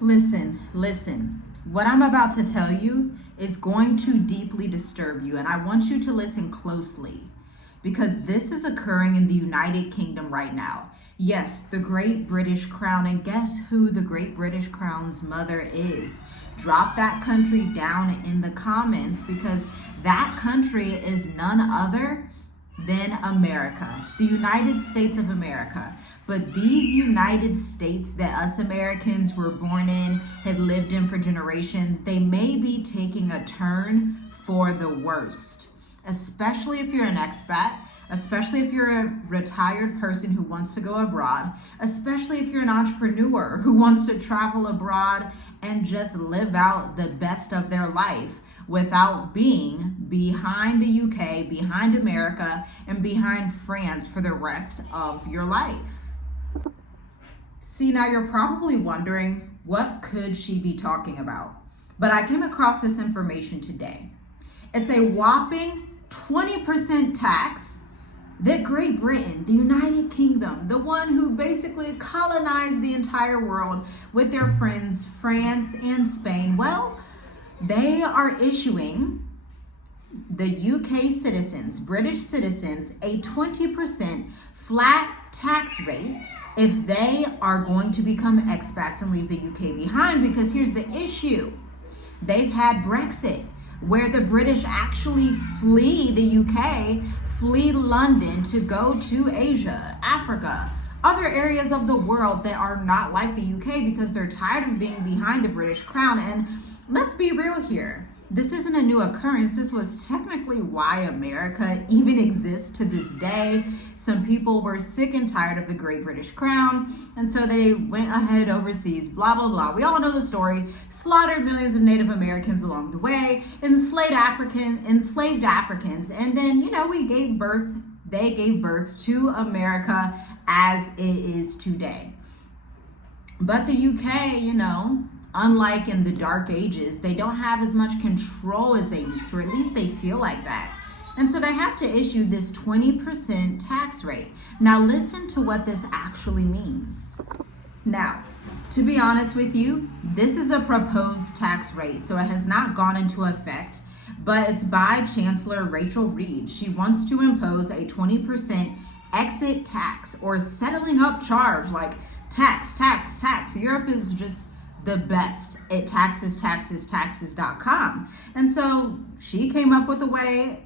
Listen. What I'm about to tell you is going to deeply disturb you, and I want you to listen closely because this is occurring in the United Kingdom right now. Yes, the Great British Crown, and guess who the Great British Crown's mother is? Drop that country down in the comments because that country is none other than America, the United States of America. But these United States that us Americans were born in, had lived in for generations, they may be taking a turn for the worst, especially if you're an expat, especially if you're a retired person who wants to go abroad, especially if you're an entrepreneur who wants to travel abroad and just live out the best of their life without being behind the UK, behind America, and behind France for the rest of your life. See, now you're probably wondering, what could she be talking about? But I came across this information today. It's a whopping 20% tax that Great Britain, the United Kingdom, the one who basically colonized the entire world with their friends France and Spain, well, they are issuing the UK citizens, British citizens, a 20% flat tax rate if they are going to become expats and leave the UK behind. Because here's the issue. They've had Brexit, where the British actually flee the UK, flee London to go to Asia, Africa, other areas of the world that are not like the UK because they're tired of being behind the British crown. And let's be real here. This isn't a new occurrence. This was technically why America even exists to this day. Some people were sick and tired of the Great British Crown, and so they went ahead overseas, blah, blah, blah. We all know the story. Slaughtered millions of Native Americans along the way, enslaved Africans, and then, they gave birth to America as it is today. But the UK, unlike in the dark ages, they don't have as much control as they used to, or at least they feel like that. And so they have to issue this 20% tax rate. Now listen to what this actually means. Now, to be honest with you, this is a proposed tax rate, so it has not gone into effect, but it's by Chancellor Rachel Reed. She wants to impose a 20% exit tax or settling up charge, like tax. Europe is just the best at taxes.com. And so she came up with a way,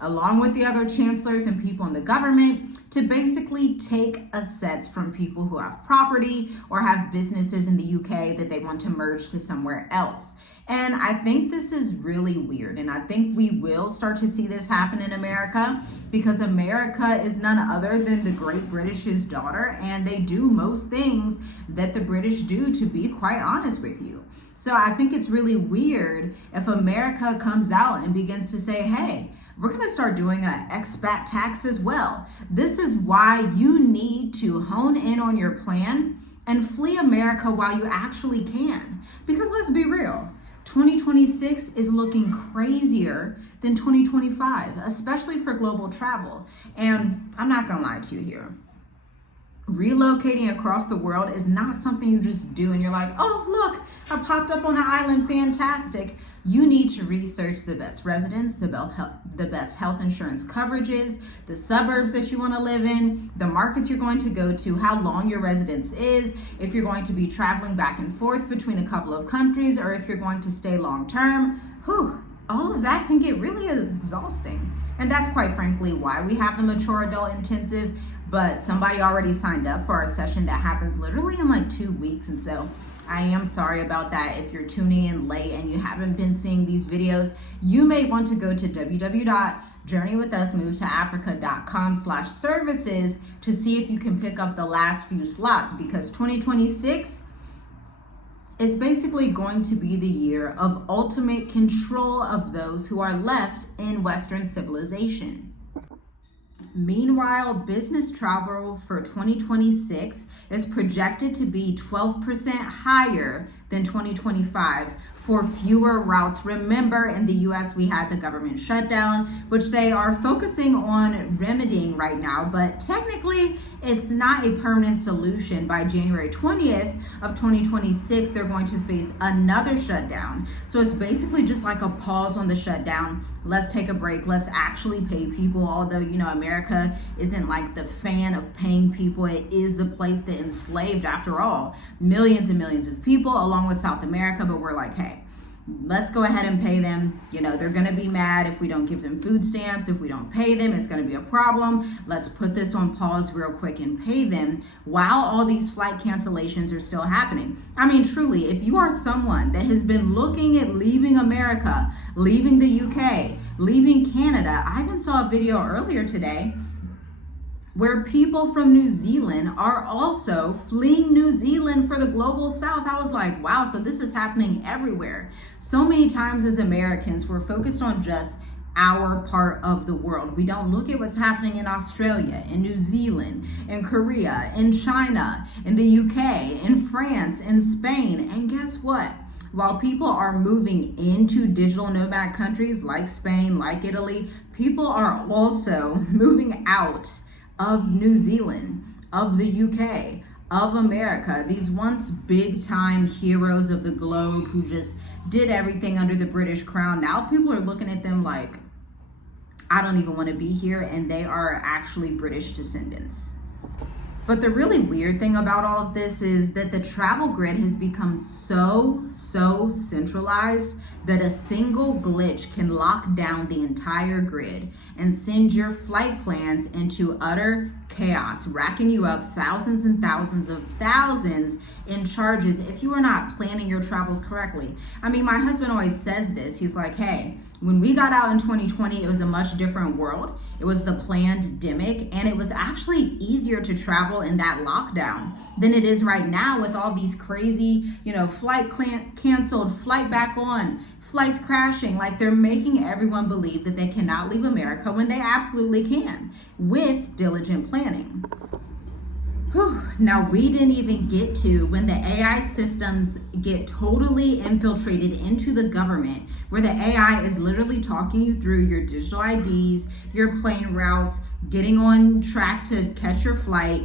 along with the other chancellors and people in the government, to basically take assets from people who have property or have businesses in the UK that they want to merge to somewhere else. And I think this is really weird. And I think we will start to see this happen in America because America is none other than the Great British's daughter. And they do most things that the British do, to be quite honest with you. So I think it's really weird if America comes out and begins to say, hey, we're going to start doing an expat tax as well. This is why you need to hone in on your plan and flee America while you actually can. Because let's be real. 2026 is looking crazier than 2025, especially for global travel. And I'm not gonna lie to you here. Relocating across the world is not something you just do and you're like, oh, look, I popped up on an island, fantastic. You need to research the best residents, the best health insurance coverages, the suburbs that you want to live in, the markets you're going to go to, how long your residence is, if you're going to be traveling back and forth between a couple of countries, or if you're going to stay long term. All of that can get really exhausting. And that's quite frankly why we have the Mature Adult Intensive. But somebody already signed up for our session that happens literally in like 2 weeks. And so I am sorry about that. If you're tuning in late and you haven't been seeing these videos, you may want to go to www.journeywithusmoveToAfrica.com/services to see if you can pick up the last few slots, because 2026 is basically going to be the year of ultimate control of those who are left in Western civilization. Meanwhile, business travel for 2026 is projected to be 12% higher than 2025 for fewer routes. Remember, in the US, we had the government shutdown, which they are focusing on remedying right now, but technically it's not a permanent solution. By January 20th of 2026, they're going to face another shutdown. So it's basically just like a pause on the shutdown. Let's take a break. Let's actually pay people. Although, America isn't like the fan of paying people. It is the place that enslaved, after all, millions and millions of people, along with South America. But we're like, hey, let's go ahead and pay them. They're going to be mad if we don't give them food stamps. If we don't pay them, it's going to be a problem. Let's put this on pause real quick and pay them while all these flight cancellations are still happening. I mean, truly, if you are someone that has been looking at leaving America, leaving the UK, leaving Canada, I even saw a video earlier today where people from New Zealand are also fleeing New Zealand for the global south. I was like, wow, so this is happening everywhere. So many times as Americans, we're focused on just our part of the world. We don't look at what's happening in Australia, in New Zealand, in Korea, in China, in the UK, in France, in Spain. And guess what? While people are moving into digital nomad countries like Spain, like Italy, people are also moving out of New Zealand, of the UK, of America. These once big time heroes of the globe who just did everything under the British crown. Now people are looking at them like, I don't even want to be here, and they are actually British descendants. But the really weird thing about all of this is that the travel grid has become so centralized that a single glitch can lock down the entire grid and send your flight plans into utter chaos, racking you up thousands and thousands in charges if you are not planning your travels correctly. I mean, my husband always says this. He's like, hey, when we got out in 2020, it was a much different world. It was the pandemic, and it was actually easier to travel in that lockdown than it is right now with all these crazy, flight canceled, flight back on, flights crashing. Like, they're making everyone believe that they cannot leave America when they absolutely can with diligent planning. Now, we didn't even get to when the AI systems get totally infiltrated into the government, where the AI is literally talking you through your digital IDs, your plane routes, getting on track to catch your flight,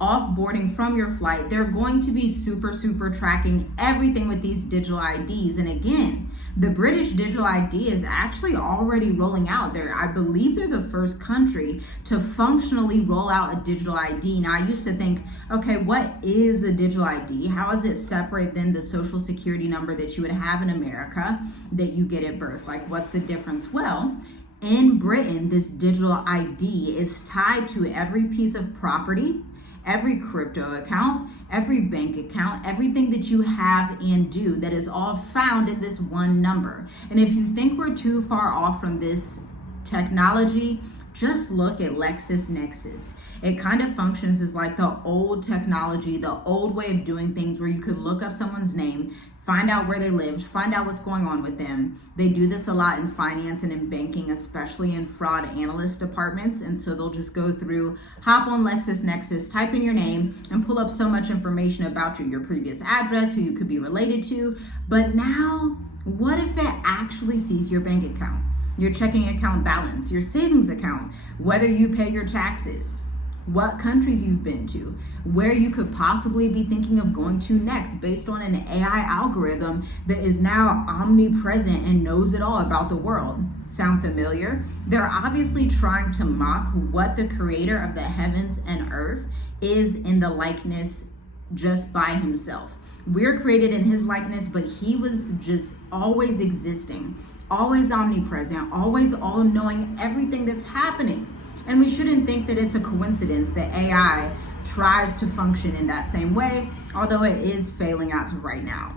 offboarding from your flight. They're going to be super tracking everything with these digital IDs. And again, the British digital ID is actually already rolling out there. I believe they're the first country to functionally roll out a digital ID. Now, I used to think, okay, what is a digital ID? How is it separate than the social security number that you would have in America that you get at birth? Like, what's the difference? Well, in Britain, this digital ID is tied to every piece of property, every crypto account, every bank account, everything that you have and do, that is all found in this one number. And if you think we're too far off from this technology, just look at LexisNexis. It kind of functions as like the old technology, the old way of doing things, where you could look up someone's name, find out where they lived, find out what's going on with them. They do this a lot in finance and in banking, especially in fraud analyst departments. And so they'll just go through, hop on LexisNexis, type in your name, and pull up so much information about you, your previous address, who you could be related to. But now, what if it actually sees your bank account, your checking account balance, your savings account, whether you pay your taxes, what countries you've been to, where you could possibly be thinking of going to next, based on an AI algorithm that is now omnipresent and knows it all about the world? Sound familiar? They're obviously trying to mock what the creator of the heavens and earth is in the likeness just by himself. We're created in his likeness, but he was just always existing, always omnipresent, always all-knowing everything that's happening. And we shouldn't think that it's a coincidence that AI tries to function in that same way, although it is failing as of right now.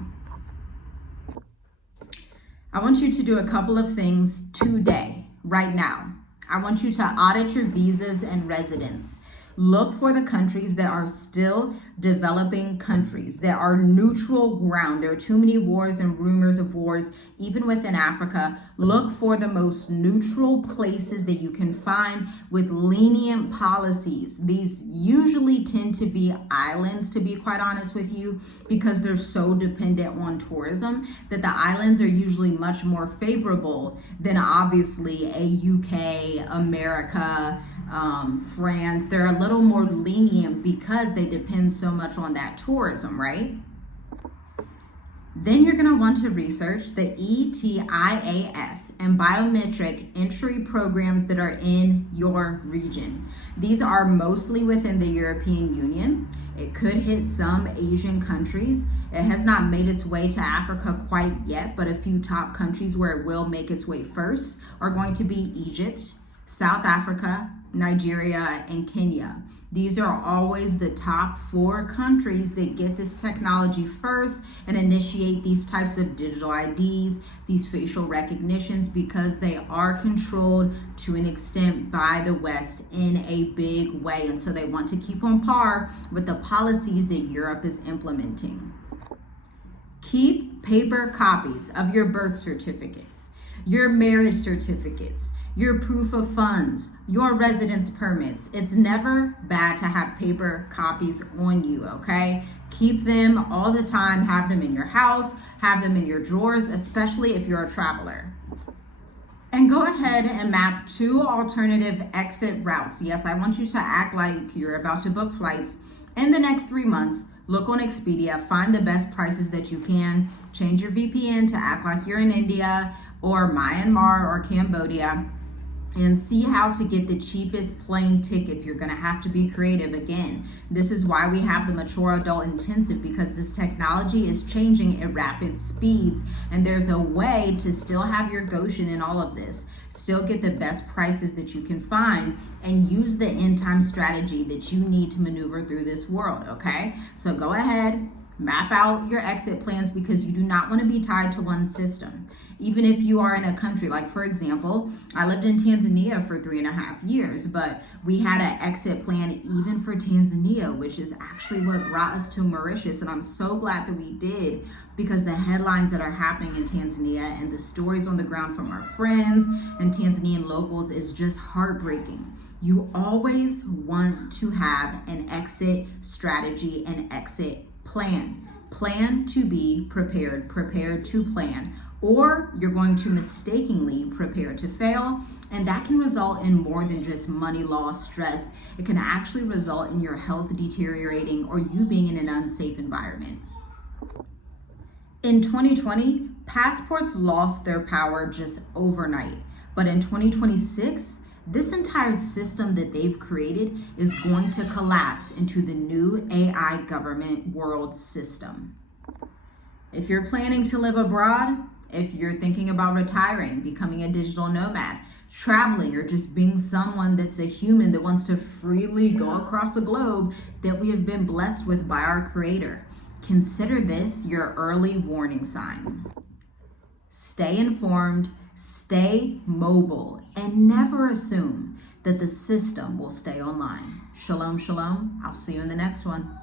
I want you to do a couple of things today, right now. I want you to audit your visas and residence. Look for the countries that are still developing countries, that are neutral ground. There are too many wars and rumors of wars, even within Africa. Look for the most neutral places that you can find with lenient policies. These usually tend to be islands, to be quite honest with you, because they're so dependent on tourism that the islands are usually much more favorable than obviously a UK, America, France. They're a little more lenient because they depend so much on that tourism, right? Then you're going to want to research the ETIAS and biometric entry programs that are in your region. These are mostly within the European Union. It could hit some Asian countries. It has not made its way to Africa quite yet, but a few top countries where it will make its way first are going to be Egypt, South Africa, Nigeria, and Kenya. These are always the top 4 countries that get this technology first and initiate these types of digital IDs, these facial recognitions, because they are controlled to an extent by the West in a big way. And so they want to keep on par with the policies that Europe is implementing. Keep paper copies of your birth certificates, your marriage certificates, your proof of funds, your residence permits. It's never bad to have paper copies on you, okay? Keep them all the time. Have them in your house, have them in your drawers, especially if you're a traveler. And go ahead and map 2 alternative exit routes. Yes, I want you to act like you're about to book flights in the next 3 months. Look on Expedia, find the best prices that you can, change your VPN to act like you're in India or Myanmar or Cambodia, and see how to get the cheapest plane tickets. You're gonna have to be creative again. This is why we have the mature adult intensive, because this technology is changing at rapid speeds, and there's a way to still have your Goshen in all of this, still get the best prices that you can find, and use the end time strategy that you need to maneuver through this world, okay? So go ahead, map out your exit plans, because you do not want to be tied to one system. Even if you are in a country, like for example, I lived in Tanzania for 3.5 years, but we had an exit plan even for Tanzania, which is actually what brought us to Mauritius. And I'm so glad that we did, because the headlines that are happening in Tanzania and the stories on the ground from our friends and Tanzanian locals is just heartbreaking. You always want to have an exit strategy and exit plan. Plan to be prepared, prepared to plan, or you're going to mistakenly prepare to fail, and that can result in more than just money loss, stress. It can actually result in your health deteriorating or you being in an unsafe environment. In 2020, passports lost their power just overnight, but in 2026, this entire system that they've created is going to collapse into the new AI government world system. If you're planning to live abroad, if you're thinking about retiring, becoming a digital nomad, traveling, or just being someone that's a human that wants to freely go across the globe that we have been blessed with by our Creator, consider this your early warning sign. Stay informed, stay mobile, and never assume that the system will stay online. Shalom, shalom. I'll see you in the next one.